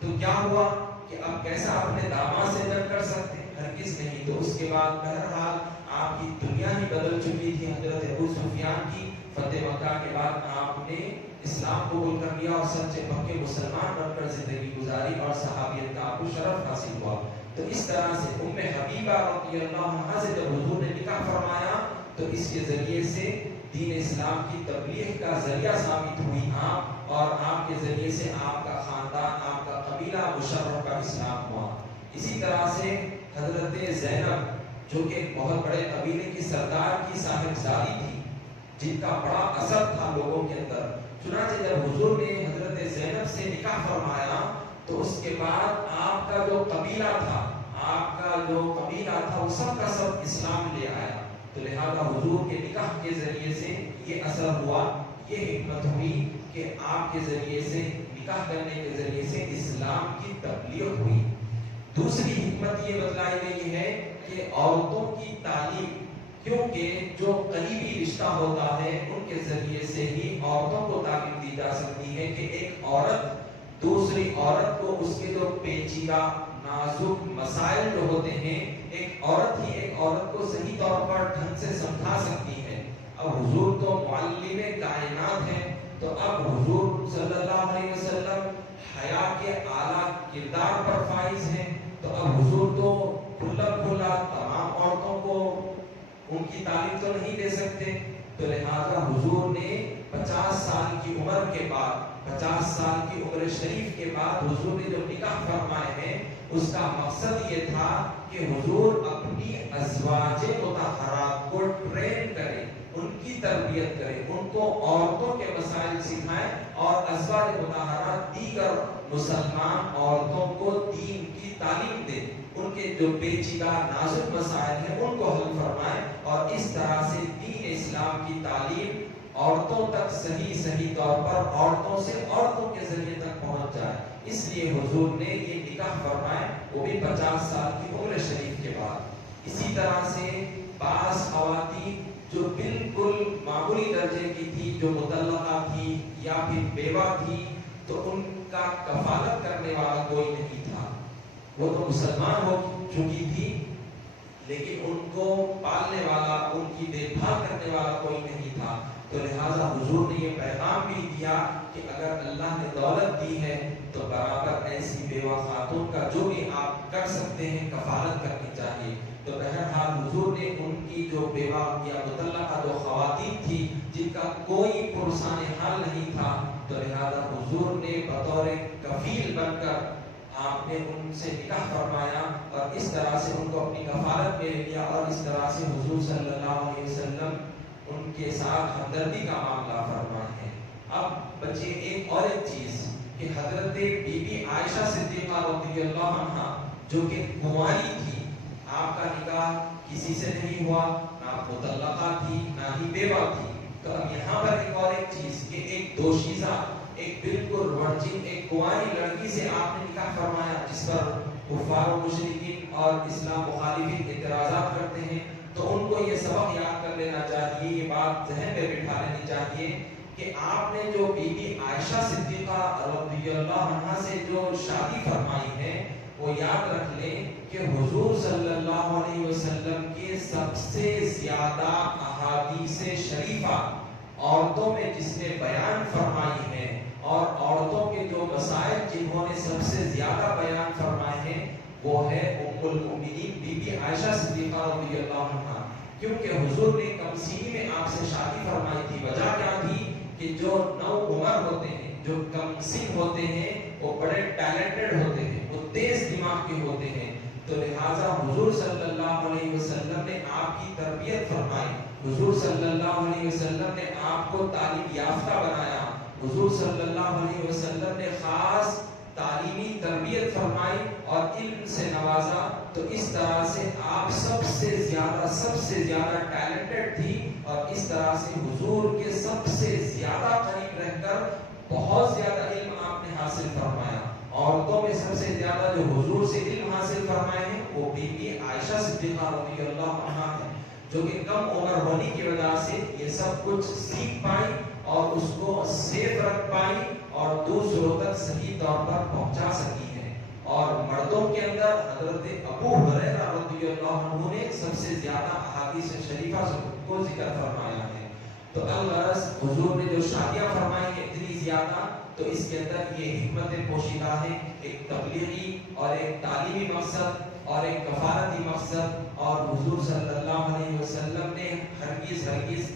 تو کیا ہوا کہ اب کیسا اپنے داماد سے جنگ کر سکتے ہیں؟ ہرگز نہیں۔ تو اس کے بعد بہرحال آپ کی دنیا ہی بدل چکی تھی۔ حضرت ابو سفیان کی فتح مکہ کے بعد آپ نے اسلام قبول کر لیا اور سچے پکے مسلمان بن کر زندگی گزاری اور صحابیت کا آپ کو شرف حاصل ہوا۔ تو اس طرح سے ام حبیبہ رضی اللہ عنہا سے جب حضور نے نکاح فرمایا تو اس کے ذریعے سے دین اسلام کی تبلیغ کا ذریعہ ثابت ہوئی آپ، اور آپ کے ذریعے سے آپ کا خاندان، آپ کا قبیلہ مشرف کا اسلام ہوا۔ اسی طرح سے حضرت زینب جو کہ بہت بڑے قبیلے کی سردار کی صاحبزادی تھی، جن کا بڑا اثر تھا لوگوں کے اندر، چنانچہ جب حضور نے حضرت زینب سے نکاح فرمایا تو اس کے بعد آپ کا جو قبیلہ تھا وہ سب کا سب اسلام لے آیا۔ تو لہذا حضور کے نکاح کے ذریعے سے یہ اثر ہوا، یہ حکمت ہوئی کہ آپ کے ذریعے سے، نکاح کرنے کے ذریعے سے اسلام کی تبلیغ ہوئی۔ دوسری حکمت یہ بتلائی گئی ہے کہ عورتوں کی تعلیم، کیونکہ جو قریبی رشتہ ہوتا ہے ان کے ذریعے سے ہی عورتوں کو تعلیم دی جا سکتی ہے کہ ایک عورت دوسری عورت کو اس کے جو پیچیدہ نازک مسائل جو ہوتے ہیں، ایک عورت ہی ایک عورت کو صحیح طور پر ڈھنگ سے سمجھا سکتی ہے۔ اب حضور تو معلم کائنات ہیں، تو اب حضور صلی اللہ علیہ وسلم حیا کے اعلیٰ کردار پر فائز ہیں، تو اب حضور تو کھلا تمام عورتوں کو ان کی تعلیم تو نہیں دے سکتے۔ تو لہذا حضور نے 50 سال کی عمر کے بعد، 50 سال کی عمر شریف کے بعد حضور نے جو نکاح فرمائے ہیں، اس کا مقصد یہ تھا کہ حضور اپنی ازواج مطہرات کو ٹرین کریں، ان کی تربیت کریں، ان کو عورتوں کے مسائل سکھائیں، اور ازواج مطہرات دیگر مسلمان عورتوں کو دین کی تعلیم دیں، ان کے جو پیچیدہ نازک مسائل ہیں ان کو حل فرمائیں، اور اس طرح سے دین اسلام کی تعلیم عورتوں تک صحیح طور پر عورتوں سے عورتوں کے ذریعے تک پہنچ جائے۔ اس لیے حضور نے یہ نکاح فرمائے، وہ بھی 50 سال کی عمر شریف کے بعد۔ اسی طرح سے بعض خواتین جو بالکل معمولی درجے کی تھی، جو مطلقہ تھی یا پھر بیوہ تھی، تو ان کا کفالت کرنے والا کوئی نہیں تھا۔ وہ تو مسلمان ہو چکی تھی، لیکن ان کو پالنے والا، ان کی دیکھ بھال کرنے والا کوئی نہیں تھا۔ تو لہٰذا حضور نے یہ پیغام بھی دیا کہ اگر اللہ نے دولت دی ہے تو برابر ایسی بیوہ خاتون کا جو بھی آپ کر سکتے ہیں کفالت کرنی چاہیے۔ تو بہرحال حضور نے ان کی جو بیوہ یا مطلقہ جو خواتین تھی جن کا کوئی پرسان حال نہیں تھا، تو لہذا حضور نے بطور کفیل بن کر آپ نے ان سے نکاح فرمایا، اور اس طرح سے ان کو اپنی کفالت میں لیا، اور اس طرح سے حضور صلی اللہ علیہ وسلم ان کے ساتھ ہمدردی کا معاملہ فرمائے ہیں۔ اب بچے ایک چیز کہ حضرت بی بی عائشہ صدیقہ رضی اللہ عنہا جو کہ کنواری تھی، آپ کا نکاح کسی سے نہیں ہوا، نہ مطلقہ تھی نہ ہی بیوہ تھی۔ تو اب یہاں پر ایک چیز کہ ایک دوشیزہ، ایک بالکل ورجن، ایک کنواری لڑکی سے آپ نے نکاح فرمایا، جس پر کفار و مشرکین اور اسلام مخالفین اعتراضات کرتے ہیں، تو ان کو یہ سبق یاد کر لینا چاہیے، یہ بات ذہن میں بٹھا لینی چاہیے کہ آپ نے جو بی بی عائشہ صدیقہ رضی اللہ عنہا سے جو شادی فرمائی ہے، وہ یاد رکھ لیں کہ حضور صلی اللہ علیہ وسلم کے سب سے زیادہ احادیث شریفہ عورتوں میں جس نے بیان فرمائی ہے، اور عورتوں کے جو مسائل جنہوں نے سب سے زیادہ بیان فرمائے ہیں، وہ ہے ام المؤمنین بی بی عائشہ صدیقہ رضی اللہ عنہا۔ کیونکہ حضور نے کم سنی میں آپ سے شادی فرمائی تھی، وجہ کیا تھی کہ جو نو عمر ہوتے ہیں، جو کم سن ہوتے ہیں، وہ بڑے ٹیلنٹڈ ہوتے ہیں، وہ تیز دماغ کے ہوتے ہیں۔ تو لہٰذا حضور صلی اللہ علیہ وسلم نے آپ کی تربیت فرمائی، حضور صلی اللہ علیہ وسلم نے آپ کو تعلیم یافتہ بنایا، حضور صلی اللہ علیہ وسلم نے خاص تعلیمی تربیت فرمائی اور علم سے نوازا۔ تو اس طرح سے آپ سب سے زیادہ ٹیلنٹڈ تھی، اور اس طرح سے حضور کے سب سے زیادہ قریب رہ کر بہت زیادہ علم آپ نے حاصل فرمایا۔ عورتوں میں سب سے زیادہ جو حضور سے علم حاصل فرمائے ہیں وہ بی بی عائشہ صدیقہ رضی اللہ عنہا ہے، جو کہ کم عمر ہونے کی وجہ سے یہ سب کچھ سیکھ پائی اور اس کو سیف رکھ پائی اور دوسروں تک صحیح طور پر پہنچا سکی ہیں۔ اور مردوں کے اندر حضرت ابو ہریرہ رضی اللہ عنہ نے سب سے زیادہ احادیث شریفہ کو ذکر فرمایا ہے۔ تو الغرض حضور نے جو شادیاں فرمائی ہیں اتنی زیادہ، تو اس کے اندر یہ حکمت پوشیدہ ہے، ایک تبلیغی اور ایک تعلیمی مقصد اور ایک کفارتی مقصد۔ اور حضور صلی اللہ علیہ وسلم نے ہرگز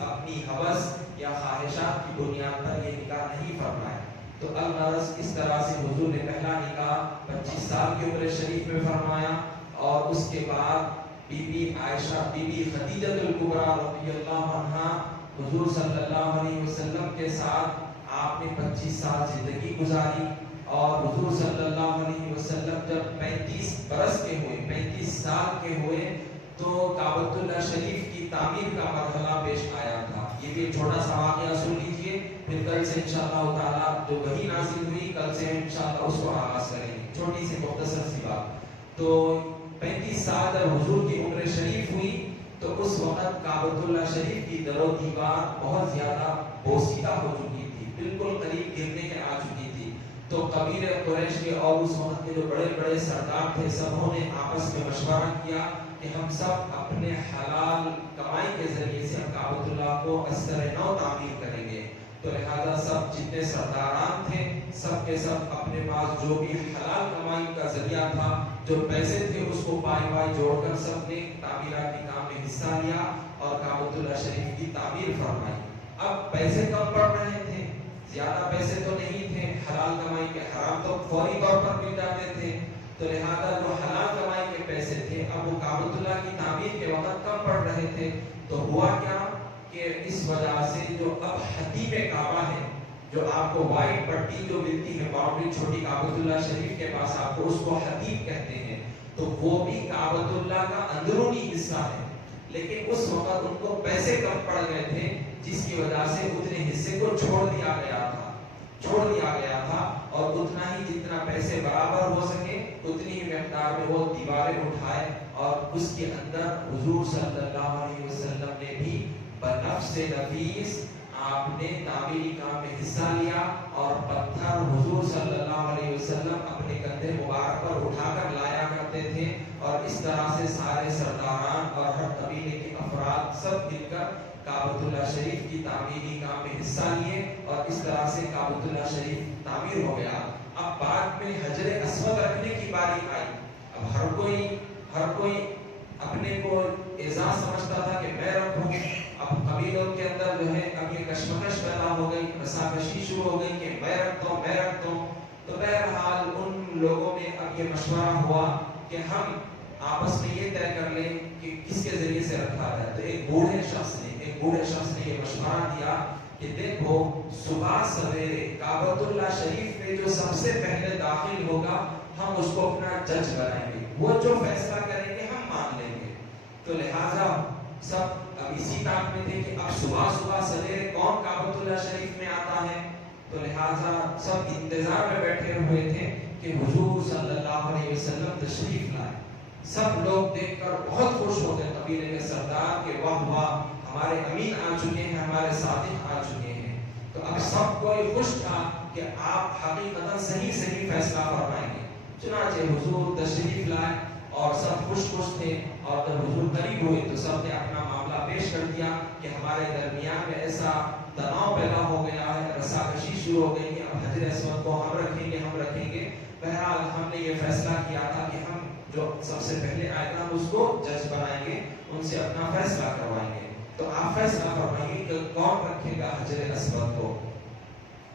اپنی ہوس یا خواہشات کی بنیاد پر یہ نکاح نہیں فرمایا۔ تو الغرض اس طرح سے حضور نے پہلا نکاح 25 سال کی عمر شریف میں فرمایا، اور اس کے بعد بی بی عائشہ بی بی خدیجہ الکبریٰ رضی اللہ عنہا حضور صلی اللہ علیہ وسلم کے ساتھ آپ نے 25 سال زندگی گزاری، اور حضور صلی اللہ علیہ وسلم جب 35 برس کے ہوئے، 35 سال کے ہوئے، تو کعبۃ اللہ شریف کی تعمیر کا مرحلہ پیش آیا تھا۔ یہ بھی ایک چھوٹا سا واقعہ سن لیجئے، پھر کل سے انشاءاللہ تعالیٰ جو وحی نازل ہوئی کل سے انشاءاللہ اس کو آغاز کریں گے، چھوٹی سی مختصر سی بات۔ تو 35 سال جب حضور کی عمر شریف ہوئی تو اس وقت کعبۃ اللہ شریف کی در و دیوار بہت زیادہ بوسیدہ ہو چکی تھی، بالکل قریب گرنے کے آ چکی تھی۔ تو قبیلہ قریش کے اور اس وقت کے جو بڑے بڑے سردار تھے، سبوں نے آپس میں مشورہ کیا کہ ہم سب اپنے حلال کمائی کے ذریعے سے کعبۃ اللہ کو ازسر نو تعمیر کریں گے۔ تو لہذا سب جتنے سرداران تھے سب کے سب اپنے پاس جو بھی حلال کمائی کا ذریعہ تھا، جو پیسے تھے، اس کو پائی جوڑ کر سب نے تعمیراتی کام میں حصہ لیا اور کعبۃ اللہ شریف کی تعمیر فرمائی۔ اب پیسے کم پڑ رہے تھے، زیادہ پیسے تو نہیں تھے، حلال کمائی کے حرام تو فوری طور پر مل جاتے تھے، تو لہذا جو حلال کمائی کے پیسے تھے اب وہ کعبۃ اللہ کی تعمیر کے وقت کم پڑ رہے تھے۔ تو ہوا کیا کہ اس وجہ سے جو اب حدیب کعبہ ہے، جو آپ کو وائٹ پٹی جو ملتی ہے باؤنڈری چھوٹی کعبۃ اللہ شریف کے پاس، آپ کو اس کو حدیب کہتے ہیں، تو وہ بھی کعبۃ اللہ کا اندرونی حصہ ہے، لیکن اس وقت ان کو پیسے کم پڑ گئے تھے، جس کی وجہ سے اتنے حصے کو چھوڑ دیا گیا تھا، اور اتنا ہی جتنا پیسے برابر ہو سکے اتنی ہی مقدار میں وہ دیواریں اٹھائے، اور اس کے اندر حضور صلی اللہ علیہ وسلم نے بھی بنفس نفیس آپ نے تعمیری کام میں حصہ لیا، اور پتھر حضور صلی اللہ علیہ وسلم اپنے کندھے مبارک پر اٹھا کر لایا کرتے تھے، اور اس طرح سے سارے سرداران اور ہر قبیلے کے افراد سب مل کر کعبۃ اللہ شریف کی تعمیری کام میں حصہ لیے، اور اس طرح سے کعبۃ اللہ شریف تعمیر ہو گیا۔ اب بعد میں حجر اسود رکھنے کی باری آئی۔ اب ہر کوئی اپنے کو اعزاز سمجھتا تھا کہ میں رکھوں، اب قبیلوں کے اندر جو ہے اب یہ کشمکش پیدا ہو گئی، رساکشی شروع ہو گئی کہ میں رکھتا ہوں۔ تو بہرحال ان لوگوں میں اب یہ مشورہ ہوا کہ ہم آپس میں یہ طے کر لیں کہ کس کے ذریعے سے رکھا جائے۔ تو ایک بوڑھے شخص نے یہ مشورہ دیا کہ دیکھو، صبح سویرے کعبۃ اللہ شریف میں جو سب سے پہلے داخل ہوگا ہم اس کو اپنا جج بنائیں گے، وہ جو فیصلہ کریں گے ہم مان لیں گے۔ تو لہٰذا سب اب اسی کام میں تھے کہ اب صبح سویرے کون کعبۃ اللہ شریف میں آتا ہے، تو لہٰذا سب انتظار میں بیٹھے ہوئے تھے کہ حضور صلی اللہ علیہ وسلم تشریف لائے۔ سب لوگ دیکھ کر بہت خوش ہو گئے قبیلے کے سردار کہ واہ، ہمارے امین آ چکے ہیں، ہمارے صادق آ چکے ہیں۔ تو اب سب کوئی خوش تھا کہ آپ حقیقتاً صحیح فیصلہ فرمائیں گے۔ چنانچہ حضور تشریف لائے اور سب خوش تھے، اور جب حضور قریب ہوئے تو سب نے اپنا معاملہ پیش کر دیا کہ ہمارے درمیان میں ایسا تناؤ پیدا ہو گیا ہے، رساکشی شروع ہو گئی ہے، اب حجر اسود کو ہم رکھیں گے۔ بہرحال ہم نے یہ فیصلہ کیا تھا کہ ہم جو سب سے پہلے آئے گا ہم اس کو جج بنائیں گے، ان سے اپنا فیصلہ کروائیں گے۔ تو آپ فیصلہ فرمائیے کہ کون رکھے گا حجر اسود کو۔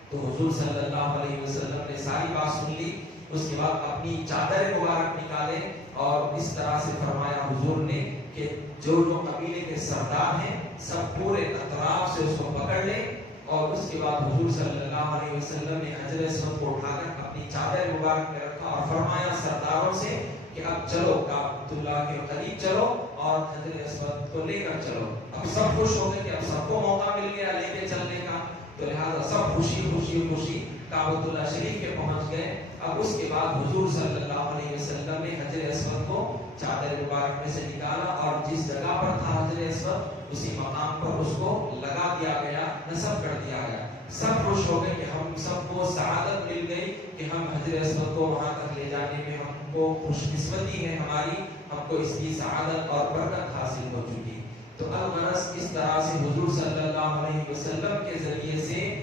تو حضور صلی اللہ علیہ وسلم نے ساری بات سن لی، اس کے بعد اپنی چادر مبارک نکالے اور اس طرح سے فرمایا حضور نے کہ جو قبیلے کے سردار ہیں سب پورے اطراف سے اس کو پکڑ لیں، اور اس کے بعد حضور صلی اللہ علیہ وسلم نے حجر اسود کو اٹھا کر اپنی چادر مبارک میں رکھا اور فرمایا سرداروں سے کہ اب چلو کعبۃ اللہ کے قریب چلو اور حجر اسود کو لے کر چلو۔ اب سب خوش ہو گئے کہ اب سب کو موقع مل گیا لے کے چلنے کا، تو لہٰذا سب خوشی کعبۃ اللہ شریف کے پہنچ گئے۔ اب اس کے بعد حضور صلی اللہ علیہ وسلم نے حجر اسود کو چادر مبارک میں سے نکالا، اور جس جگہ پر تھا حجر اسود اسی مقام پر اس کو لگا دیا گیا، نصب کر دیا گیا. سب خوش ہو گئے کہ ہم سب کو سعادت مل گئی کہ ہم حجر اسود کو وہاں تک لے جانے میں ہم کو خوش قسمتی ہے ہماری، ہم کو اس کی سعادت اور برکت حاصل ہو چکی. تو الغرض اس طرح سے حضور صلی اللہ علیہ وسلم کے ذریعے سے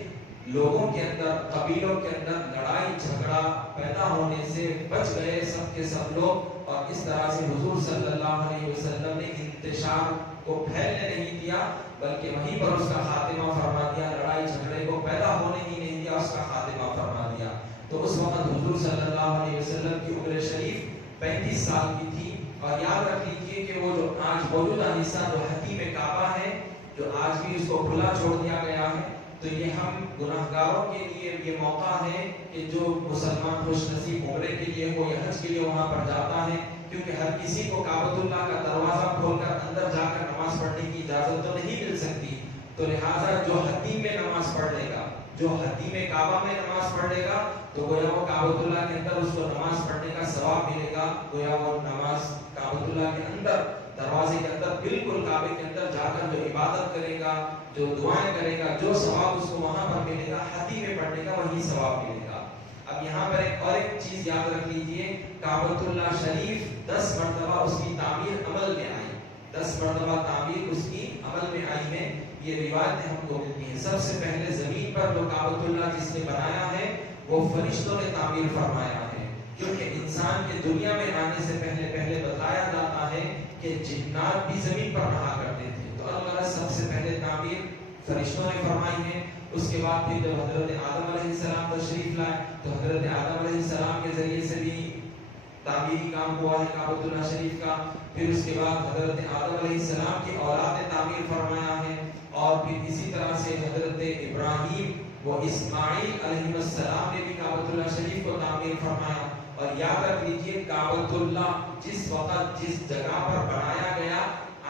لوگوں کے اندر، قبیلوں کے اندر لڑائی جھگڑا پیدا ہونے سے بچ گئے سب کے سب لوگ. اور اس طرح سے حضور صلی اللہ علیہ وسلم نے انتشار کو پھیلنے نہیں دیا، بلکہ وہیں پر اس کا خاتمہ فرما دیا. لڑائی جھگڑے کو پیدا ہونے ہی نہیں دیا، اس کا خاتمہ فرما دیا. تو اس وقت حضور صلی اللہ علیہ وسلم کی عمر شریف 35 سال کی تھی. اور یاد رکھ لیجیے کہ وہ جو آج موجودہ حصہ جو حتیم کعبہ ہے، جو آج بھی اس کو کھلا چھوڑ دیا گیا ہے، تو یہ ہم گناہگاروں کے لیے یہ موقع ہے کہ جو مسلمان خوش نصیب عمرے کے لیے ہو یا حج کے لیے وہاں پر جاتا ہے، کیونکہ ہر کسی کو کعبۃ اللہ کا دروازہ کھول کر اندر جا کر نماز پڑھنے کی اجازت تو نہیں مل سکتی. تو لہٰذا جو حتیم میں نماز پڑھ لے گا، جو حتیم کعبہ میں نماز پڑھ لے گا، تو گویا وہ کعبۃ اللہ کے اندر اس کو نماز پڑھنے کا ثواب ملے گا. گویا وہ نماز کعبۃ اللہ کے اندر، دروازے کے اندر، بالکل کعبے کے اندر جا کر جو عبادت کرے گا، جو دعائیں کرے گا، جو ثواب اس کو وہاں پر ملے گا حتیم میں پڑھنے کا، وہی ثواب ملے گا. اب یہاں پر ایک چیز یاد رکھ لیجئے، کعبۃ اللہ شریف 10 مرتبہ اس کی تعمیر عمل میں آئی، 10 مرتبہ تعمیر اس کی عمل میں آئی ہے. یہ روایتیں ہم کو ملتی ہیں. سب سے پہلے زمین پر جو کعبۃ اللہ جس نے بنایا ہے وہ فرشتوں نے تعمیر فرمایا ہے، کیونکہ انسان کے دنیا میں آنے سے پہلے بتایا جاتا ہے کہ جنات بھی زمین پر رہا کرتے تھے. تو اللہ سب سے پہلے تعمیر فرشتوں نے فرمائی ہے. اس کے بعد پھر جب حضرت آدم علیہ السلام تشریف لائے تو حضرت آدم علیہ السلام کے ذریعے سے بھی تعمیری کام ہوا ہے کعبۃ اللہ شریف کا. پھر اس کے بعد حضرت آدم علیہ السلام کی اولاد نے تعمیر فرمایا ہے. اور پھر اسی طرح سے حضرت ابراہیم و اسماعیل علیہ السلام نے بھی کعبۃ اللہ شریف کو تعمیر فرمایا. اور یاد رکھ لیجئے کعبۃ اللہ جس وقت جس جگہ پر بنایا گیا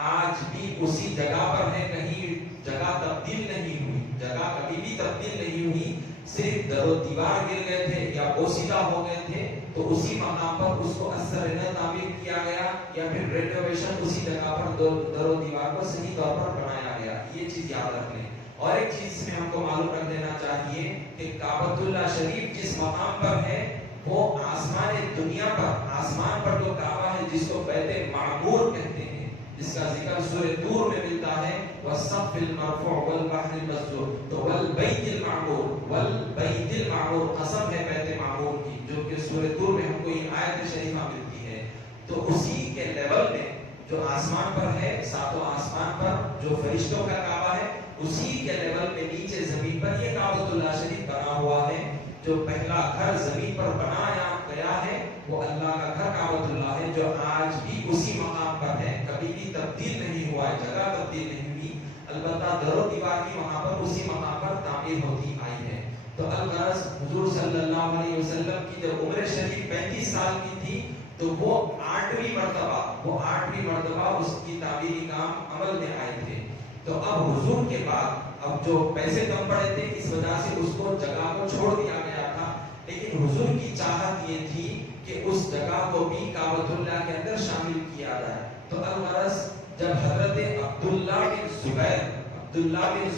آج بھی اسی جگہ پر ہے، کہیں جگہ تبدیل نہیں ہوئی، جگہ کبھی بھی تبدیل نہیں ہوئی. صرف در و دیوار گر گئے تھے یا بوسیدہ ہو گئے تھے تو اسی مقام پر اس کو اثر نہ تعمیر کیا گیا، یا پھر رینوویشن اسی جگہ پر در و دیوار کو صحیح طور پر بنایا گیا. یہ چیز یاد رکھ لیں. اور ایک چیز اس میں ہم کو معلوم رکھ دینا چاہیے کہ کعبۃ اللہ شریف جس مقام پر ہے وہ آسمان دنیا پر، آسمان پر جو کعبہ ہے جس کو بیت معمور کہتے ہیں، جس کا ذکر سورہ طور میں ملتا ہے، والسقف المرفوع والبحر المسجور. تو والبیت المعمور، والبیت المعمور قسم ہے بیت معمور کی، جو کہ سورہ طور میں ہم کو یہ آیت شریفہ ملتی ہے. تو اسی کے لیول میں جو آسمان پر ہے، ساتوں آسمان پر جو فرشتوں کا کعبہ ہے، اسی کے لیول میں نیچے زمین پر یہ کعبۃ اللہ شریف بنا ہوا ہے. جو پہلا گھر زمین پر بنایا گیا ہے وہ اللہ کا گھر کعبۃ اللہ ہے، جو آج بھی اسی مقام پر ہے، کبھی بھی تبدیل نہیں ہوا ہے، جگہ تبدیل نہیں ہوئی. البتہ در و دیوار کی وہاں پر اسی مقام پر تعمیر ہوتی آئی ہے. تو الغرض حضور صلی اللہ علیہ وسلم کی جب عمر شریف 35 سال کی تھی تو وہ 8ویں مرتبہ اس کی تعمیری کام عمل میں آئے تھے. تو اب حضور کے بعد اب جو پیسے کم پڑے تھے اس وجہ سے اس کو جگہ کو چھوڑ دیا گیا تھا، لیکن حضور کی چاہت یہ تھی کہ اس جگہ کو بھی کعبۃ اللہ کے اندر شامل کیا جائے. تو الغرض جب حضرت عبداللہ بن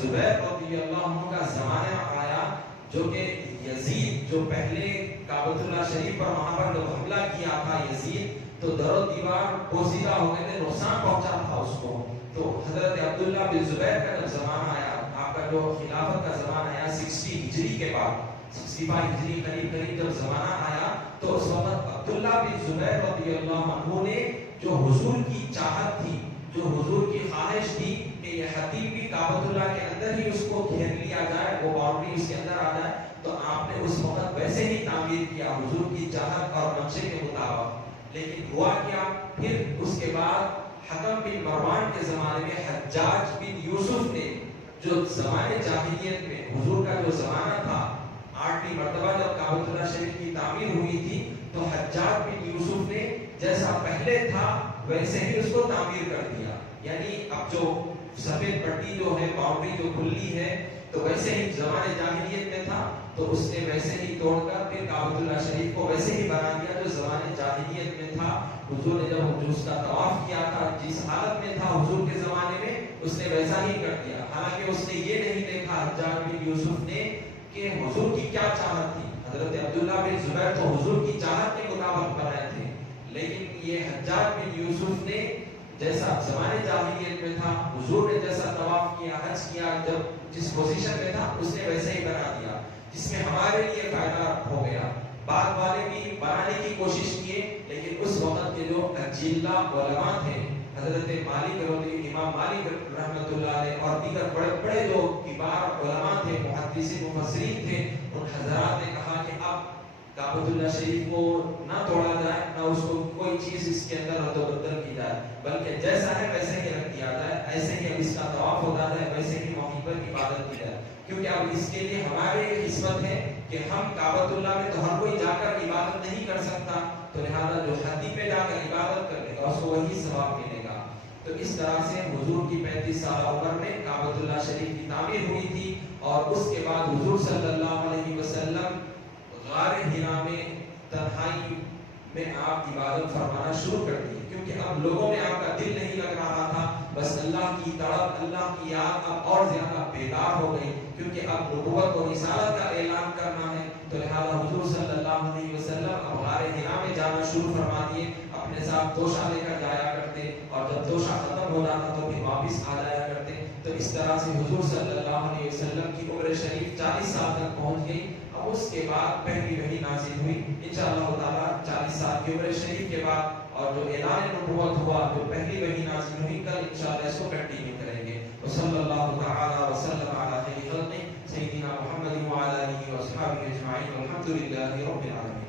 زبیر رضی اللہ عنہ کا زمانہ آیا، جو کہ یزید جو پہلے کعبۃ اللہ شریف پر وہاں پر جب حملہ کیا تھا یزید، تو در و دیوار بوسیدہ ہو گئے تھے، نقصان پہنچا تھا اس کو. تو حضرت عبداللہ بن زبیر کا جب زمانہ آیا، آپ کا جو خلافت کا زمانہ آیا 60 ہجری کے بعد، 65 ہجری قریب جب زمانہ آیا، تو اس وقت عبداللہ بن زبیر رضی اللہ عنہ نے جو حضور کی چاہت تھی، جو حضور کی خواہش تھی کہ یہ حتیم بھی کعبۃ اللہ کے اندر ہی اس کو گھیر لیا جائے، وہ باؤنڈری اس کے اندر آ جائے، تو آپ نے اس وقت ویسے ہی تعمیر کیا حضور کی چاہت اور منشے کے مطابق. لیکن ہوا کیا، پھر اس کے بعد حکم بن مروان کے زمانے میں حجاج بن یوسف نے، جو زمانے جاہلیت میں حضور کا جو زمانہ تھا، 8ویں مرتبہ جب کعبۃ اللہ شریف کی تعمیر ہوئی تھی تو حجاج بن یوسف نے جیسا پہلے تھا ویسے ہی اس کو تعمیر کر دیا. یعنی اب جو سفید پٹی جو ہے، باؤنڈری جو کھلی ہے، تو ویسے ہی زمانے جاہلیت میں تھا تو اس نے ویسے ہی توڑ کر پھر کعبۃ اللہ شریف کو ویسے ہی بنا دیا جو زمانے جاہلیت میں تھا. حضور نے جب اس کا طواف کیا تھا جس حالت میں تھا حضور کے زمانے میں اس نے ویسا ہی کر دیا. حالانکہ اس نے یہ نہیں دیکھا حجاج بن یوسف نے کہ حضور کی کیا چاہت تھی. حضرت عبداللہ بن زبیر تو حضور کی چاہت کے مطابق بنائے تھے، لیکن یہ حجاج بن یوسف نے جیسا زمانے جاہلیت میں تھا حضور نے جیسا طواف کیا حج کیا جب جس پوزیشن میں تھا اس نے ویسے ہی بنا دیا، جس میں ہمارے لیے فائدہ ہو گیا. بعد والے بھی بنانے کی کوشش کیے لیکن اس وقت کے جو اجلہ علماء تھے حضرت مالک امام مالک رحمۃ اللہ علیہ اور دیگر بڑے بڑے جو کبار علماء تھے محدثین مفسرین تھے، ان حضرات نے کہا کہ اب کعبۃ اللہ شریف کو نہ توڑا جائے، نہ اس کو کوئی چیز اس کے اندر رد و بدل کی جائے، بلکہ جیسا ہے ویسے ہی رکھ دیا جائے، ایسے ہی اب اس کا طواف ہوتا جائے، ویسے ہی وہیں پر عبادت کی جائے. کیونکہ اب اس کے لیے ہمارے قسمت ہے کہ ہم کعبۃ اللہ میں تو ہر کوئی جا کر عبادت نہیں کر سکتا، تو لہذا جو حدی پہ جا کر عبادت کر لے گا اس کو وہی ثواب ملے گا. تو اس طرح سے حضور کی 35 سالہ عمر میں کعبۃ اللہ شریف کی تعمیر ہوئی تھی، اور اس کے بعد حضور صلی اللہ علیہ وسلم غار حرا میں تنہائی میں آپ عبادت فرمانا شروع کر دی، کیونکہ اب لوگوں میں آپ کا دل نہیں لگ رہا تھا، بس اللہ کی تڑپ اللہ کی یاد اب اور زیادہ بیدار ہو گئی، کیونکہ اب نبوت و رسالت کا اعلان کرنا ہے. تو لہذا حضور صلی اللہ علیہ وسلم اب غار حرا میں جانا شروع فرما دیے. اپنے ساتھ توشہ لے کر جایا کرتے، اور جب توشہ ختم ہو جاتا تو پھر واپس آ جایا کرتے. تو اس طرح سے حضور صلی اللہ علیہ وسلم کی عمر شریف 40 سال تک پہنچ گئی. اب اس کے بعد پہلی وحی نازل ہوئی انشاءاللہ تعالی 40 سال کی عمر شریف کے بعد، اور جو اعلان نبوت ہوا جو پہلی وحی نازل ہوئی کل انشاءاللہ اس کو کنٹینیو کریں گے. وصلی اللہ تعالی وسلم علی خیر خلقہ سیدنا محمد وعلی آلہ واصحابہ اجمعین والحمد للہ رب العالمین.